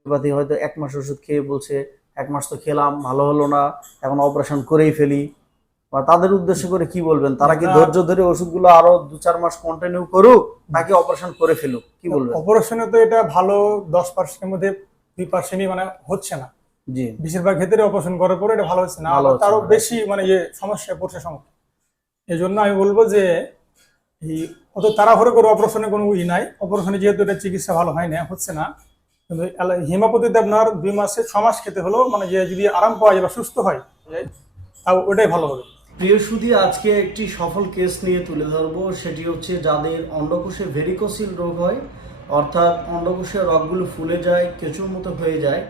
Homeopathy হয়তো এক মাস ওষুধ খেয়ে বলছে এক মাস তো খেলাম ভালো হলো না এখন অপারেশন করেই ফেলি। বা তাদের উদ্দেশ্য করে কি বলবেন? তারা কি ধৈর্য ধরে ওষুধগুলো আরও দু চার মাস কন্টিনিউ করুক নাকি অপারেশন করে ফেলুক? কি বলবেন? অপারেশনে তো এটা ভালো দশ পার্সেন্টের মধ্যে দুই পার্সেন্টই মানে হচ্ছে না। জি। বেশিরভাগ ক্ষেত্রে অপারেশন করার পরে এটা ভালো হচ্ছে না তারও বেশি মানে ইয়ে সমস্যা পড়ছে সমস্যা এই জন্য আমি বলব যে এই অত তাড়াহুড়ো করে অপারেশনে কোনো ই নাই। অপারেশনে যেহেতু এটা চিকিৎসা ভালো হয় না হচ্ছে না। কিন্তু হিমাপতিতে দুই মাসে ছ মাস খেতে হলো মানে যে যদি আরাম পাওয়া যায় বা সুস্থ হয়, তাও ওটাই ভালো হবে। প্রিয় সুধি, আজকে একটি সফল কেস নিয়ে তুলে ধরবো। সেটি হচ্ছে যাদের অন্ডকোষে ভেরিকোসিল রোগ হয়, অর্থাৎ অন্ডকোষের রগগুলো ফুলে যায়, কেঁচুর মতো হয়ে যায়।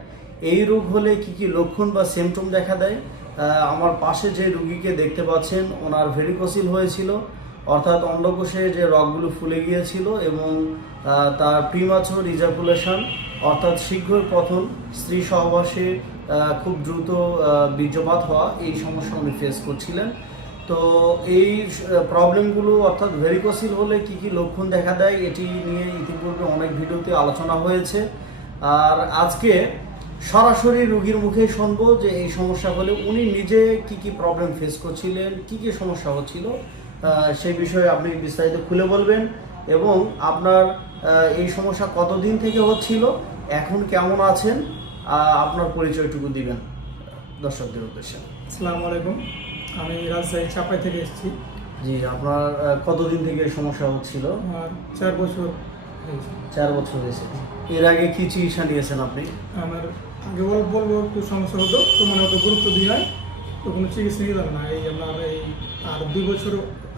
এই রোগ হলে কি কি লক্ষণ বা সিমটম দেখা দেয়? আমার পাশে যে রুগীকে দেখতে পাচ্ছেন, ওনার ভেরিকোসিল হয়েছিল, অর্থাৎ অন্ডকোষে যে রগগুলো ফুলে গিয়েছিল এবং তার প্রিমাচুর ইজাকুলেশন অর্থাৎ শীঘ্র পতন স্ত্রী সহবাসে খুব দ্রুত বীর্যপাত হওয়া এই সমস্যা উনি ফেস করছিলেন। তো এই প্রবলেমগুলো অর্থাৎ ভেরিকোসিল হলে কি কি লক্ষণ দেখা দেয়, এটি নিয়ে ইতিপূর্বে অনেক ভিডিওতে আলোচনা হয়েছে। আর আজকে সরাসরি রুগীর মুখে শুনব যে এই সমস্যা হলে উনি নিজে কি কি প্রবলেম ফেস করছিলেন, কি কি সমস্যা হচ্ছিল সেই বিষয়ে আপনি বিস্তারিত খুলে বলবেন। এবং আপনার এই সমস্যা কতদিন থেকে হচ্ছিল এখন কেমন আছেন আপনার পরিচয়টুকু দিবেন দর্শকদের উদ্দেশ্যে। আসসালামু আলাইকুম আমি রাজশাহী চাপাই থেকে এসেছি। জি আপনার কতদিন থেকে সমস্যা হচ্ছিল? আমার চার বছর চার বছর হয়েছে। এর আগে কি চিকিৎসা নিয়েছেন আপনি? আমার আগে বল বলব একটু সমস্যা হতো তো মানে অত গুরুত্ব দিই নাই তো কোনো চিকিৎসা নিলাম না। এই আপনার এই আর দুই বছর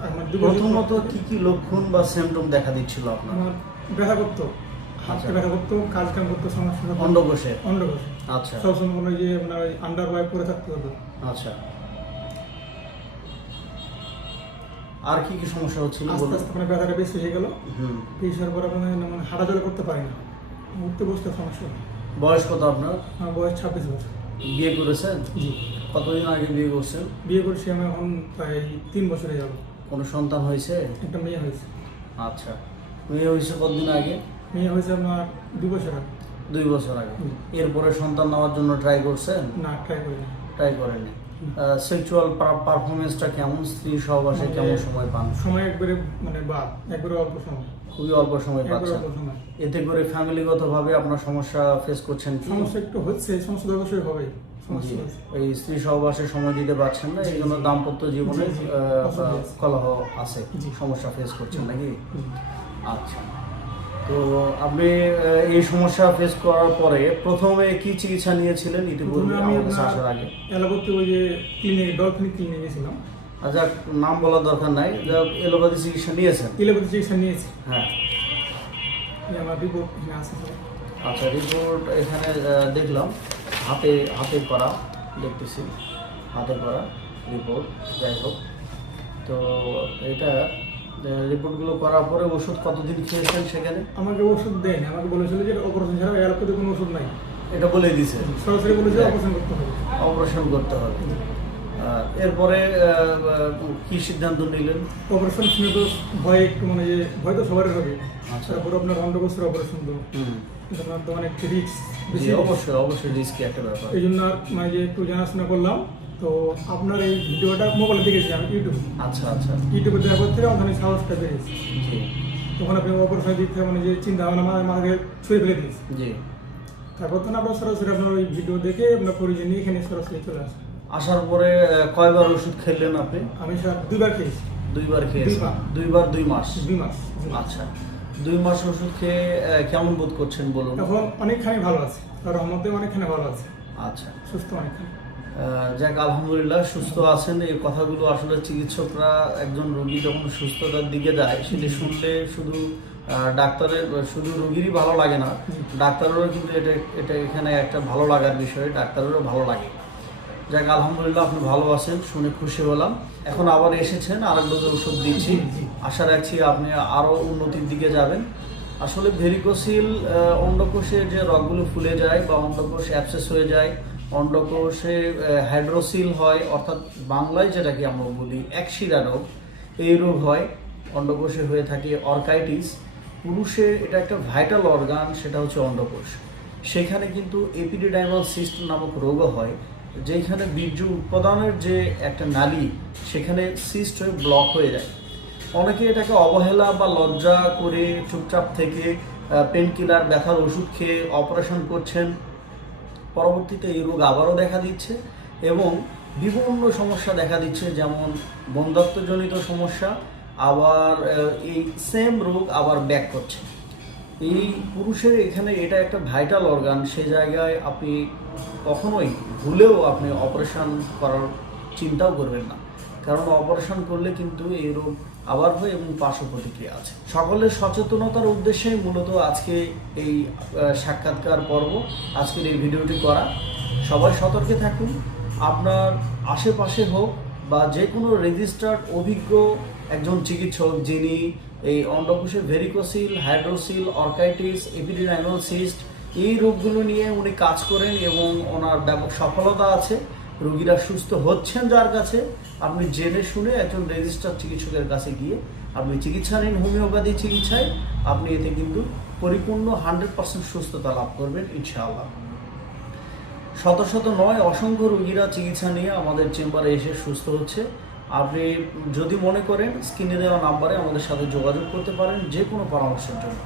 আমার প্রথমত কি কি লক্ষণ বা সিমটম দেখা দিচ্ছিল আপনার? আমার ব্যথা করতো আচ্ছা। হাতে ব্যথা করতো কাজ কাম করতো সমস্যা হতো অন্ডকোষে অন্ডকোষ আচ্ছা সবসময় কোনো যে আপনার আন্ডার ওয়াইপ করে থাকতে হতো আচ্ছা। আর কি কি সমস্যা হচ্ছিল আস্তে আস্তে মানে ব্যথাটা বেশি হয়ে গেল। হুম। বেশি হওয়ার পর আপনার মানে হাঁটাচলা করতে পারি না। উঠতে বসতে সমস্যা। বয়স কত আপনার? আমার বয়স ছাব্বিশ বছর। বিয়ে করেছেন? জি। কতদিন আগে বিয়ে করছেন? বিয়ে করছি আমি এখন প্রায় তিন বছরে যাব। কোনো সন্তান হয়েছে? একটা মেয়ে হয়েছে। আচ্ছা। মেয়ে হয়েছে কতদিন আগে? মেয়ে হয়েছে আপনার দুই বছর আগে। দুই বছর আগে। এরপরে সন্তান নেওয়ার জন্য ট্রাই করছেন? না ট্রাই করি না ট্রাই করেনি সেক্সুয়াল পারফরমেন্সটা কেমন? স্ত্রী সহবাসে মানে- কেমন সময় পান? সময় একবারে মানে বাদ। একবারে অল্প সময়। খুবই অল্প সময় পাচ্ছেন। এতে করে ফ্যামিলিগতভাবে আপনার সমস্যা ফেস করছেন সমস্যা একটু হচ্ছে সমস্যা তো অবশ্যই হবে। এই স্ত্রী সহবাসে সময় দিতে পারছেন না এই জন্য দাম্পত্য জীবনে। কলহ আছে সমস্যা ফেস করছেন নাকি। আচ্ছা। তো আপনি এই সমস্যা ফেস করার পরে প্রথমে কি চিকিৎসা নিয়েছিলেন ইতিপূর্বে আমি আসার আগে? এলাকাতে ওই যে ক্লিনিক ডলফিন ক্লিনিক গেছিলাম। আচ্ছা নাম বলার দরকার নাই। যা এলোপ্যাথি চিকিৎসা নিয়েছেন? এলাকাতে চিকিৎসা নিয়েছি। হ্যাঁ। আমার রিপোর্ট আছে আচ্ছা রিপোর্ট এখানে দেখলাম। হাতে হাতে করা দেখতেছি। হাতে করা রিপোর্ট যাই হোক। তো এটা রিপোর্টগুলো করার পরে ওষুধ কতদিন খেয়েছেন সেখানে? আমাকে ওষুধ দেয়নি। আমাকে বলেছিল যে অপারেশন ছাড়া এলাকাতে কোনো ওষুধ নাই। এটা বলে দিছে সরাসরি বলেছে অপারেশন করতে হবে। অপারেশন করতে হবে। এরপরে কি সিদ্ধান্ত নিলেন? অপারেশন শুনে তো ভয় একটু মানে যে ভয় তো সবারই হবে। আচ্ছা। তারপর আপনার অন্ডকোষের অপারেশন তো। অনেক রিস্ক বেশি অবশ্যই অবশ্যই রিস্কি একটা ব্যাপার। এই জন্য মানে যে একটু জানাশোনা করলাম। তো আপনার এই ভিডিওটা মোবাইলে দেখেছি আমি ইউটিউব আচ্ছা আচ্ছা। ইউটিউবে পর থেকে ওখানে সাহসটা তখন আপনি অপারেশন দিক থেকে মানে যে চিন্তা ভাবনা ছুঁয়ে ফেলে দিয়েছি। জি। তারপর তো আপনার সরাসরি আপনার ওই ভিডিও দেখে আপনার পরিচয় নিয়ে এখানে সরাসরি চলে আসে আসার পরে কয়বার ওষুধ খেলেন আপনি? আমি স্যার দুইবার খেয়েছি। দুইবার খেয়েছেন? দুইবার। দুই মাস? দুই মাস। আচ্ছা। দুই মাস ওষুধ খেয়ে কেমন বোধ করছেন বলুন? এখন অনেকখানি ভালো আছে। রহমতে অনেকখানি ভালো আছে। আচ্ছা। সুস্থ অনেকখানি। যাক আলহামদুলিল্লাহ সুস্থ আছেন। এই কথাগুলো আসলে চিকিৎসকরা একজন রোগী যখন সুস্থতার দিকে যায় সেটি শুনলে শুধু ডাক্তারের শুধু রোগীরই ভালো লাগে না ডাক্তারেরও কিন্তু এটা এটা এখানে একটা ভালো লাগার বিষয় ডাক্তারেরও ভালো লাগে। যাক আলহামদুলিল্লাহ আপনি ভালো আছেন শুনে খুশি হলাম। এখন আবার এসেছেন আরেক ডোজে ওষুধ দিচ্ছি। আশা রাখছি আপনি আরও উন্নতির দিকে যাবেন। আসলে ভেরিকোসিল অন্ডকোষের যে রগগুলো ফুলে যায় বা অন্ডকোষ অ্যাপসেস হয়ে যায় অন্ডকোষে হাইড্রোসিল হয়, অর্থাৎ বাংলায় যেটাকে আমরা বলি একশিরা রোগ, এই রোগ হয়। অন্ডকোষে হয়ে থাকে অর্কাইটিস। পুরুষে এটা একটা ভাইটাল অর্গান, সেটা হচ্ছে অন্ডকোষ। সেখানে কিন্তু এপিডিডাইমাল সিস্ট নামক রোগও হয়, যেখানে বীর্য উৎপাদনের যে একটা নালী, সেখানে সিস্ট হয়ে ব্লক হয়ে যায়। অনেকে এটাকে অবহেলা বা লজ্জা করে চুপচাপ থেকে পেন কিলার ব্যথার ওষুধ খেয়ে অপারেশন করছেন। পরবর্তীতে এই রোগ আবারও দেখা দিচ্ছে এবং বিভিন্ন সমস্যা দেখা দিচ্ছে, যেমন বন্ধাত্মজনিত সমস্যা, আবার এই সেম রোগ আবার ব্যাক করছে। এই পুরুষের এখানে এটা একটা ভাইটাল অর্গান সে জায়গায় আপনি কখনোই ভুলেও আপনি অপারেশন করার চিন্তাও করবেন না। কারণ অপারেশন করলে কিন্তু এই রোগ আবার হয় এবং পার্শ্ব প্রতিক্রিয়া আছে। সকলের সচেতনতার উদ্দেশ্যেই মূলত আজকে এই সাক্ষাৎকার পর্ব, আজকের এই ভিডিওটি করা। সবাই সতর্কে থাকুন। আপনার আশেপাশে হোক বা যে কোনো রেজিস্টার্ড অভিজ্ঞ একজন চিকিৎসক যিনি এই অন্ডকোষে varicocele hydrocele orchitis epididymal cyst এই রোগগুলো নিয়ে উনি কাজ করেন এবং ওনার ব্যাপক সফলতা আছে। রোগীরা সুস্থ হচ্ছেন যার কাছে। আপনি জেনে শুনে একজন রেজিস্টার চিকিৎসকের কাছে গিয়ে আপনি চিকিৎসা নিন হোমিওপ্যাথি চিকিৎসায় আপনি এতে কিন্তু পরিপূর্ণ হান্ড্রেড পার্সেন্ট সুস্থতা লাভ করবেন, ইনশাআল্লাহ। শত শত নয়, অসংখ্য রোগীরা চিকিৎসা নিয়ে আমাদের চেম্বারে এসে সুস্থ হচ্ছে। আপনি যদি মনে করেন, স্ক্রিনে দেওয়া নাম্বারে আমাদের সাথে যোগাযোগ করতে পারেন যে কোনো পরামর্শের জন্য।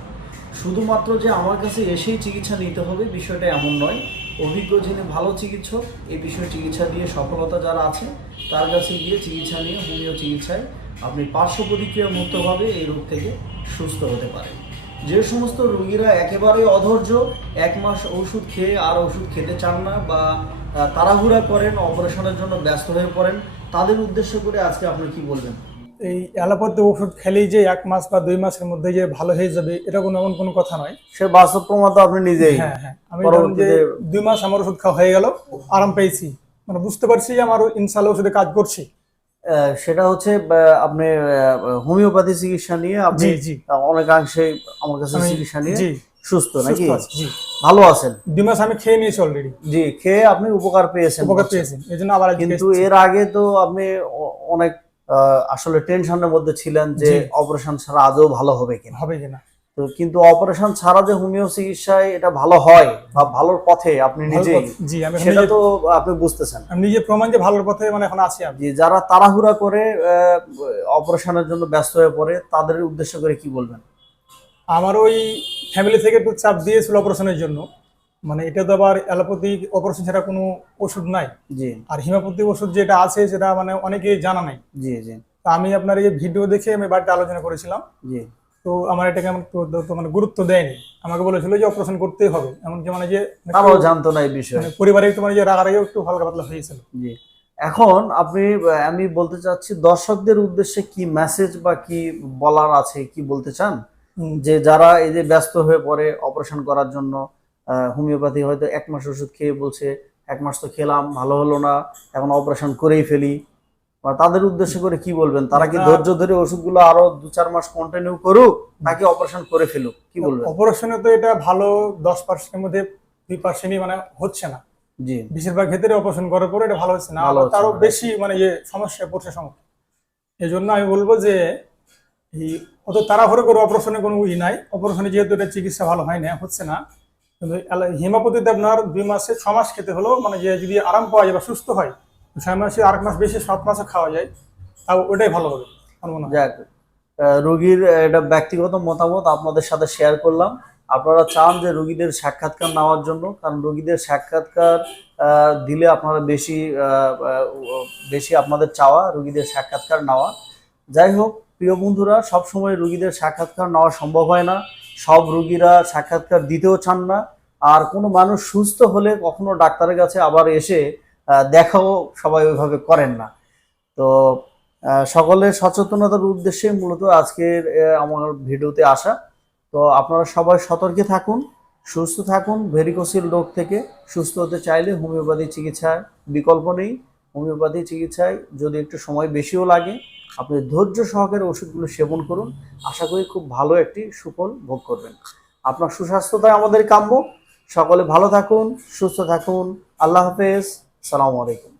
শুধুমাত্র যে আমার কাছে এসেই চিকিৎসা নিতে হবে, বিষয়টা এমন নয়। অভিজ্ঞ যিনি ভালো চিকিৎসক, এই বিষয়ে চিকিৎসা দিয়ে সফলতা যারা আছে, তার কাছে গিয়ে চিকিৎসা নিয়ে হোমিও চিকিৎসায় আপনি পার্শ্ব প্রতিক্রিয়া মুক্তভাবে এই রোগ থেকে সুস্থ হতে পারেন। যে সমস্ত রোগীরা একেবারে অধৈর্য, এক মাস ওষুধ খেয়ে আর ওষুধ খেতে চান না বা তাড়াহুড়া করেন, অপারেশনের জন্য ব্যস্ত হয়ে পড়েন, তাদের উদ্দেশ্য করে আজকে আপনি কি বলবেন? এই অ্যালোপ্যাথি ওষুধ খেলেই যে এক মাস বা দুই মাসের মধ্যে যে ভালো হয়ে যাবে এটা কোনো এমন কোনো কথা নয়। সে বাস্তব প্রমাণ তো আপনি নিজেই। হ্যাঁ হ্যাঁ। আমি যে দুই মাস আমার ওষুধ খাওয়া হয়ে গেল আরাম পেয়েছি। মানে বুঝতে পারছি যে আমার ইনশাল্লাহ ওষুধে কাজ করছে। সেটা হচ্ছে আপনি হোমিওপ্যাথি চিকিৎসা নিয়ে আপনি অনেকাংশে আমার কাছে চিকিৎসা নিয়ে সুস্থ নাকি? ভালো আছেন? দুই মাস আমি খেয়ে নিয়েছি অলরেডি জি খেয়ে আপনি উপকার পেয়েছেন উপকার পেয়েছেন। এই জন্য আবার কিন্তু এর আগে তো আপনি অনেক আসলে টেনশনের মধ্যে ছিলেন যে অপারেশন ছাড়া আজও ভালো হবে কিনা। হবে কিনা? তো কিন্তু অপারেশন ছাড়া যে হোমিও চিকিৎসায় এটা ভালো হয় বা ভালোর পথে আপনি ভালো নিজেই জি আমি সেটা তো আপনি বুঝতেছেন। আমি নিজে প্রমাণ যে ভালোর পথে মানে এখন আছি আমি। যারা তাড়াহুড়া করে অপারেশনের জন্য ব্যস্ত হয়ে পড়ে তাদের উদ্দেশ্য করে কি বলবেন? আমার ওই ফ্যামিলি থেকে একটু চাপ দিয়েছিল অপারেশনের জন্য। মানে এটা তো আবার অ্যালোপ্যাথিক অপারেশন ছাড়া কোনো ওষুধ নাই। জি। আর হিমোপ্যাথিক ওষুধ যেটা আছে সেটা মানে অনেকে জানা নাই। জি জি। তা আমি আপনার এই ভিডিও দেখে আমি বাড়িতে আলোচনা করেছিলাম। জি। তো আমার এটাকে আমার মানে গুরুত্ব দেয়নি। আমাকে বলেছিল যে অপারেশন করতেই হবে। এমনকি মানে যে তারাও জানতো না এই বিষয়ে। মানে পরিবারে একটু মানে যে রাগারাগিও একটু হালকা পাতলা হয়েছিল। জি। এখন আপনি আমি বলতে চাচ্ছি দর্শকদের উদ্দেশ্যে কি মেসেজ বা কি বলার আছে কি বলতে চান? যে যারা এই যে ব্যস্ত হয়ে পড়ে অপারেশন করার জন্য হোমিওপ্যাথি হয়তো এক মাস ওষুধ খেয়ে বলছে এক মাস তো খেলাম ভালো হলো না এখন অপারেশন করেই ফেলি। বা তাদের উদ্দেশ্য করে কি বলবেন? তারা কি ধৈর্য ধরে ওষুধগুলো আরও দু চার মাস কন্টিনিউ করুক নাকি অপারেশন করে ফেলুক? কি বলবেন? অপারেশনে তো এটা ভালো দশ পার্সেন্টের মধ্যে দুই পার্সেন্টই মানে হচ্ছে না। জি। বেশিরভাগ ক্ষেত্রে অপারেশন করার পরে এটা ভালো হচ্ছে না তারও বেশি মানে ইয়ে সমস্যায় পড়ছে সমস্যা। এই জন্য আমি বলব যে এই অত তাড়াহুড়ো করে অপারেশনে কোনো ই নাই। অপারেশনে যেহেতু এটা চিকিৎসা ভালো হয় না হচ্ছে না। কিন্তু হিমাপতিতে আপনার দুই মাসে ছ মাস খেতে হলো মানে যে যদি আরাম পাওয়া যায় বা সুস্থ হয় ছয় মাসে আরেক মাস বেশি সাত মাসে খাওয়া যায়, তাও ওটাই ভালো হবে হয়। রোগীর এটা ব্যক্তিগত মতামত আপনাদের সাথে শেয়ার করলাম। আপনারা চান যে রোগীদের সাক্ষাৎকার নেওয়ার জন্য, কারণ রোগীদের সাক্ষাৎকার দিলে আপনারা বেশি বেশি আপনাদের চাওয়া, রোগীদের সাক্ষাৎকার নেওয়া। যাই হোক, প্রিয় বন্ধুরা সব সময় রোগীদের সাক্ষাৎকার নেওয়া সম্ভব হয় না। সব রুগীরা সাক্ষাৎকার দিতেও চান না। আর কোনো মানুষ সুস্থ হলে কখনো ডাক্তারের কাছে আবার এসে দেখাও সবাই ওইভাবে করেন না। তো সকলের সচেতনতার উদ্দেশ্যে মূলত আজকের আমার ভিডিওতে আসা। তো আপনারা সবাই সতর্কে থাকুন, সুস্থ থাকুন, ভেরিকোসিল রোগ থেকে সুস্থ হতে চাইলে হোমিওপ্যাথি চিকিৎসার বিকল্প নেই। হোমিওপ্যাথি চিকিৎসায় যদি একটু সময় বেশিও লাগে আপনি ধৈর্য সহকারে ওষুধগুলো সেবন করুন। আশা করি খুব ভালো একটি সুফল ভোগ করবেন। আপনার সুস্বাস্থ্যতাই আমাদের কাম্য। সকলে ভালো থাকুন, সুস্থ থাকুন। আল্লাহ হাফেজ। সালামু আলাইকুম।